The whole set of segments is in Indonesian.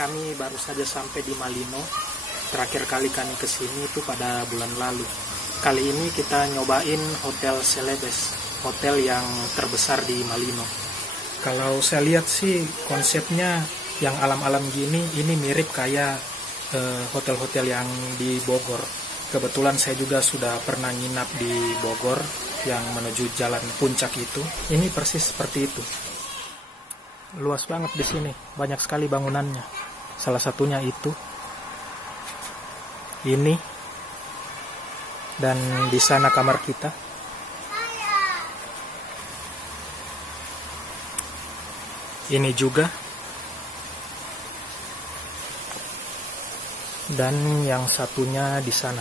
kami baru saja sampai di Malino. Terakhir kali kami kesini itu pada bulan lalu. Kali ini kita nyobain Hotel Celebes, hotel yang terbesar di Malino. Kalau saya lihat sih konsepnya yang alam-alam gini, ini mirip kayak hotel-hotel yang di Bogor. Kebetulan saya juga sudah pernah nginap di Bogor yang menuju jalan puncak itu. Ini persis seperti itu. Luas banget di sini, banyak sekali bangunannya. Salah satunya itu. Ini. Dan di sana kamar kita. Ini juga. Dan yang satunya di sana.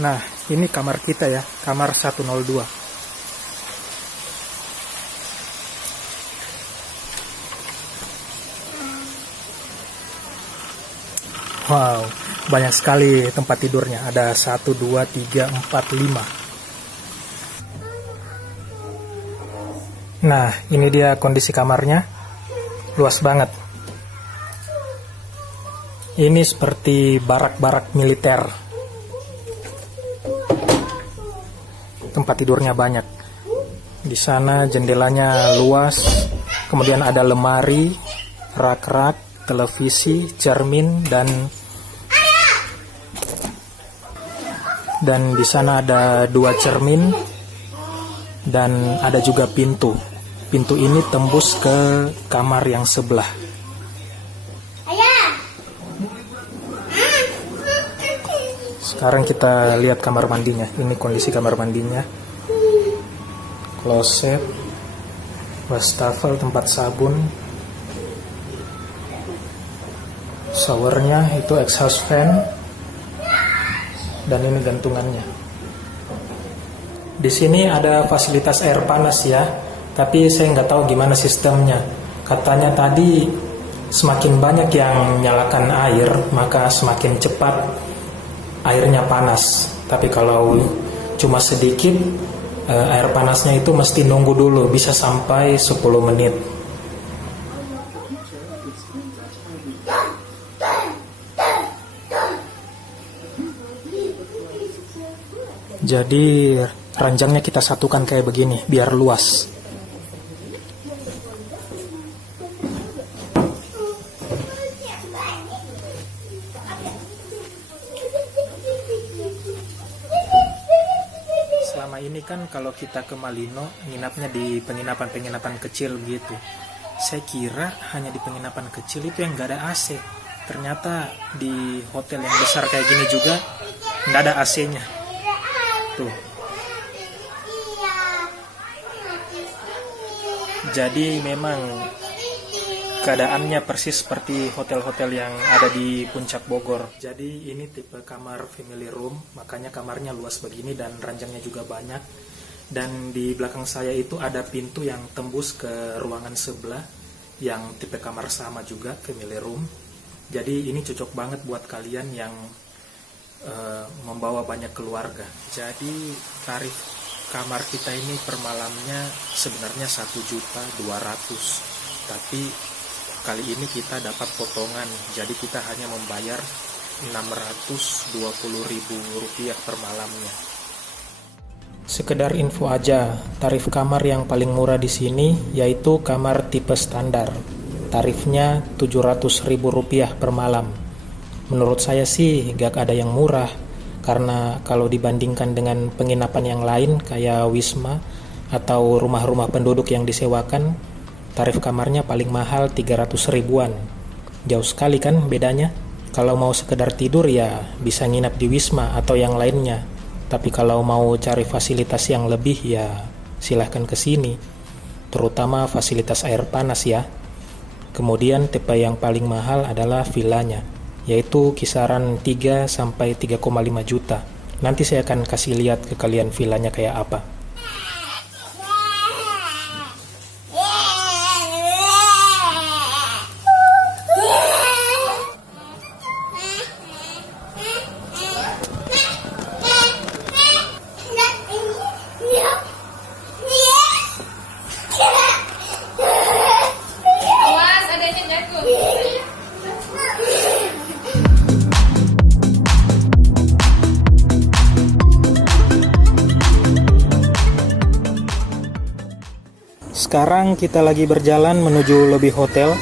Nah, ini kamar kita ya, kamar 102. Wow, banyak sekali tempat tidurnya. Ada 1, 2, 3, 4, 5. Nah, ini dia kondisi kamarnya. Luas banget. Ini seperti barak-barak militer. Tempat tidurnya banyak. Di sana jendelanya luas, kemudian ada lemari, rak-rak, televisi, cermin, dan di sana ada 2 cermin, dan ada juga pintu. Pintu ini tembus ke kamar yang sebelah. Sekarang kita lihat kamar mandinya. Ini kondisi kamar mandinya. Kloset, wastafel, tempat sabun, showernya itu exhaust fan, dan ini gantungannya. Di sini ada fasilitas air panas ya, tapi saya nggak tahu gimana sistemnya. Katanya tadi semakin banyak yang nyalakan air, maka semakin cepat airnya panas. Tapi kalau cuma sedikit, air panasnya itu mesti nunggu dulu, bisa sampai 10 menit. Jadi ranjangnya kita satukan kayak begini biar luas. Selama ini kan kalau kita ke Malino nginapnya di penginapan-penginapan kecil gitu. Saya kira hanya di penginapan kecil itu yang nggak ada AC. Ternyata di hotel yang besar kayak gini juga nggak ada AC-nya. Tuh. Jadi memang keadaannya persis seperti hotel-hotel yang ada di puncak Bogor. Jadi ini tipe kamar family room, makanya kamarnya luas begini dan ranjangnya juga banyak. Dan di belakang saya itu ada pintu yang tembus ke ruangan sebelah yang tipe kamar sama juga, family room. Jadi ini cocok banget buat kalian yang membawa banyak keluarga. Jadi tarif kamar kita ini per malamnya sebenarnya 1.200.000, tapi kali ini kita dapat potongan, jadi kita hanya membayar Rp620.000 per malamnya. Sekedar info aja, tarif kamar yang paling murah di sini yaitu kamar tipe standar. Tarifnya Rp700.000 per malam. Menurut saya sih gak ada yang murah, karena kalau dibandingkan dengan penginapan yang lain kayak Wisma atau rumah-rumah penduduk yang disewakan, tarif kamarnya paling mahal 300.000-an. Jauh sekali kan bedanya? Kalau mau sekedar tidur ya bisa nginap di Wisma atau yang lainnya. Tapi kalau mau cari fasilitas yang lebih ya silahkan ke sini. Terutama fasilitas air panas ya. Kemudian tipe yang paling mahal adalah villanya. yaitu kisaran 3 sampai 3,5 juta. Nanti saya akan kasih lihat ke kalian villanya kayak apa. Sekarang kita lagi berjalan menuju lobi hotel.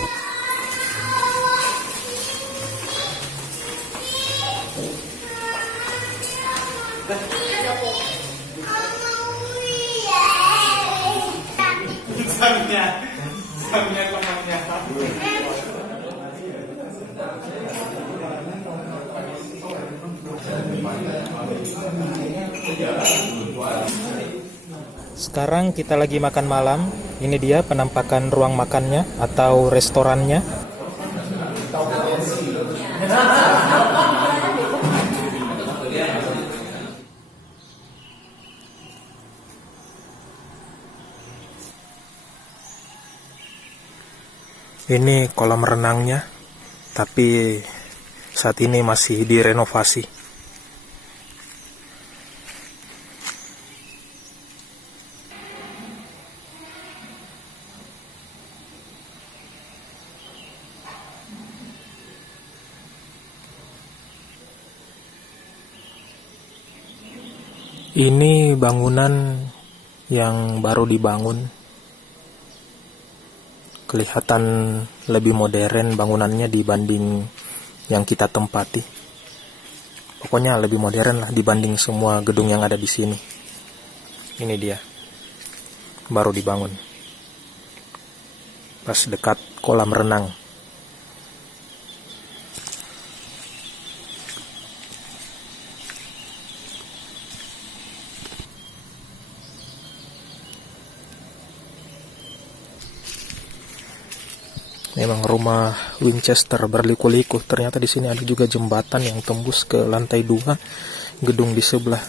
Sekarang kita lagi makan malam. Ini dia penampakan ruang makannya atau restorannya. Ini kolam renangnya, tapi saat ini masih direnovasi. Ini bangunan yang baru dibangun. Kelihatan lebih modern bangunannya dibanding yang kita tempati. Pokoknya lebih modern lah dibanding semua gedung yang ada di sini. Ini dia. Baru dibangun. Pas dekat kolam renang. Memang rumah Winchester berliku-liku. Ternyata di sini ada juga jembatan yang tembus ke lantai 2 gedung di sebelah.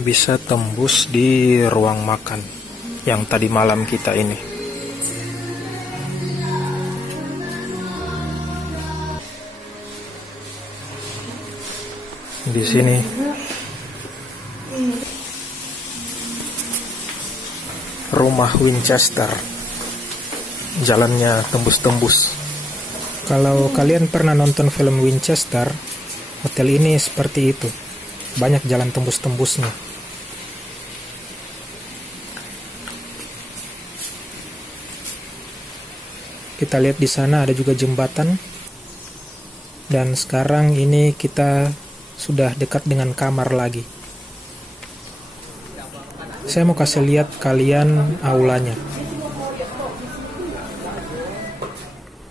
Bisa tembus di ruang makan yang tadi malam kita ini. Di sini rumah Winchester, jalannya tembus-tembus. Kalau kalian pernah nonton film Winchester, hotel ini seperti itu, banyak jalan tembus-tembusnya. Kita lihat di sana ada juga jembatan, dan sekarang ini kita sudah dekat dengan kamar lagi. Saya mau kasih lihat kalian aulanya.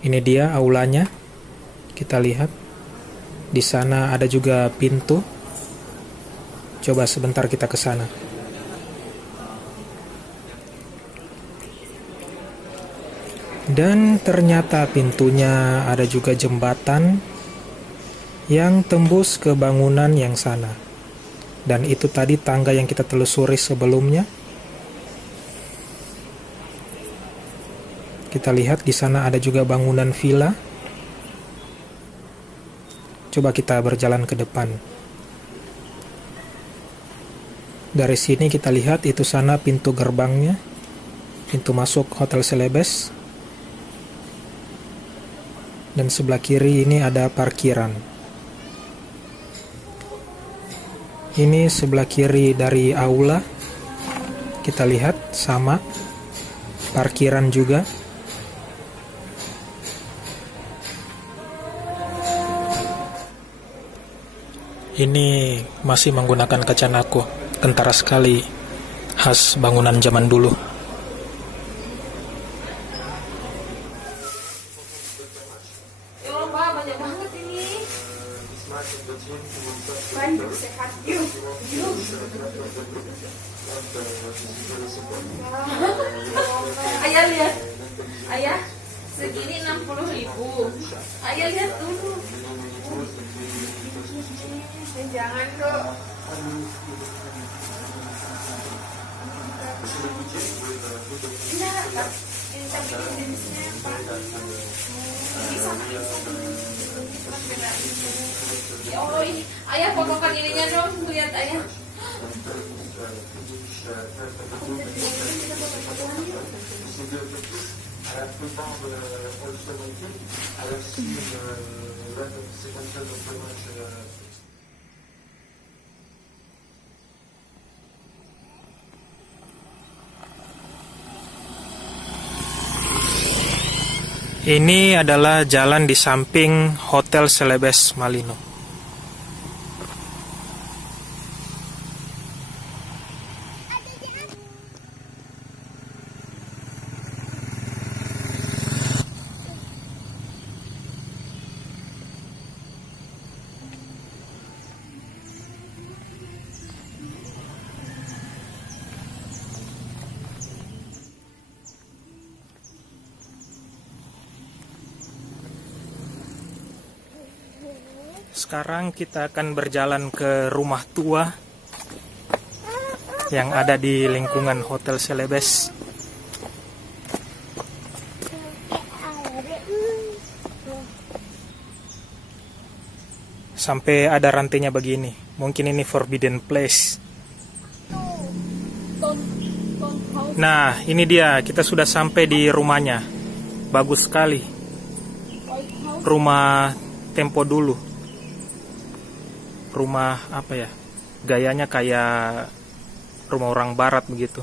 Ini dia aulanya. Kita lihat. Di sana ada juga pintu. Coba sebentar kita ke sana. Dan ternyata pintunya ada juga jembatan yang tembus ke bangunan yang sana. Dan itu tadi tangga yang kita telusuri sebelumnya. Kita lihat di sana ada juga bangunan villa. Coba kita berjalan ke depan. Dari sini kita lihat itu sana pintu gerbangnya, pintu masuk Hotel Celebes. Dan sebelah kiri ini ada parkiran. Ini sebelah kiri dari aula. Kita lihat sama parkiran juga. Ini masih menggunakan kaca nako, kentara sekali, khas bangunan zaman dulu. Ya Allah, banyak banget ini. makan yuk, sehat yuk. Ayah lihat, ayah segini 60.000. Ayah lihat dulu. Jangan dok. Enggak, ini tapi jenisnya apa? Ini sama ya Allah, ini ayah potongkan ininya dong, lihat ayah. Ini adalah jalan di samping Hotel Celebes Malino. Sekarang kita akan berjalan ke rumah tua yang ada di lingkungan Hotel Celebes. Sampai ada rantainya begini. Mungkin ini forbidden place. Nah, ini dia. Kita sudah sampai di rumahnya. Bagus sekali. Rumah tempo dulu. Rumah apa ya? Gayanya kayak rumah orang barat begitu.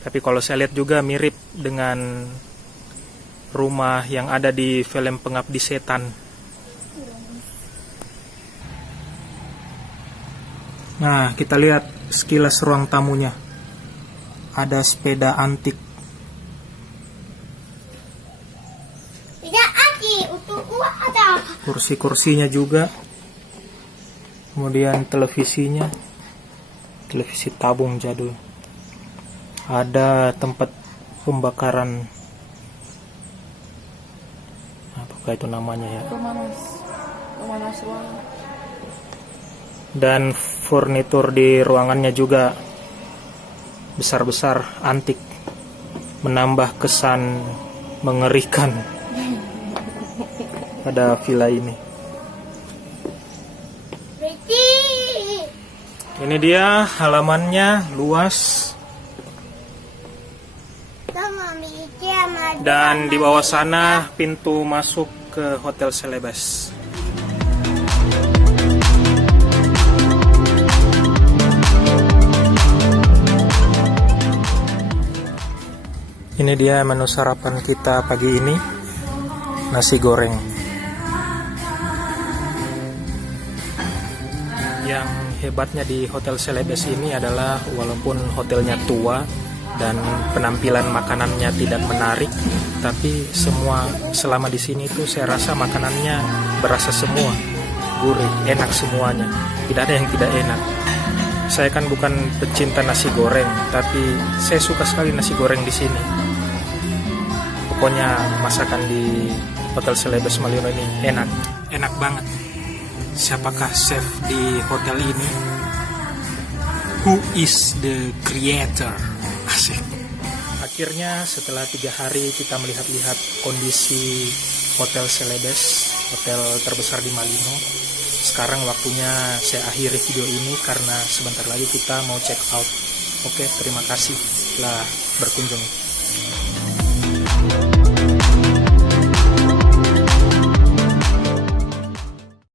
Tapi kalau saya lihat juga mirip dengan rumah yang ada di film Pengabdi Setan. Nah, kita lihat sekilas ruang tamunya. Ada sepeda antik. Kursi-kursinya juga. Kemudian televisinya, televisi tabung jadul. Ada tempat pembakaran, apakah itu namanya ya? Pemanas ruangan. Dan furnitur di ruangannya juga besar-besar, antik, menambah kesan mengerikan pada villa ini. Ini dia halamannya luas. Dan di bawah sana pintu masuk ke Hotel Celebes. Ini dia menu sarapan kita pagi ini. Nasi goreng. Yang hebatnya di Hotel Celebes ini adalah walaupun hotelnya tua dan penampilan makanannya tidak menarik, tapi semua selama di sini itu saya rasa makanannya berasa semua, gurih, enak semuanya, tidak ada yang tidak enak. Saya kan bukan pecinta nasi goreng, tapi saya suka sekali nasi goreng di sini. Pokoknya masakan di Hotel Celebes Malino ini enak banget. Siapakah chef di hotel ini? Who is the creator? Asik. Akhirnya setelah 3 hari kita melihat-lihat kondisi Hotel Celebes, hotel terbesar di Malino. Sekarang waktunya saya akhiri video ini karena sebentar lagi kita mau check out. Oke, terima kasih telah berkunjung.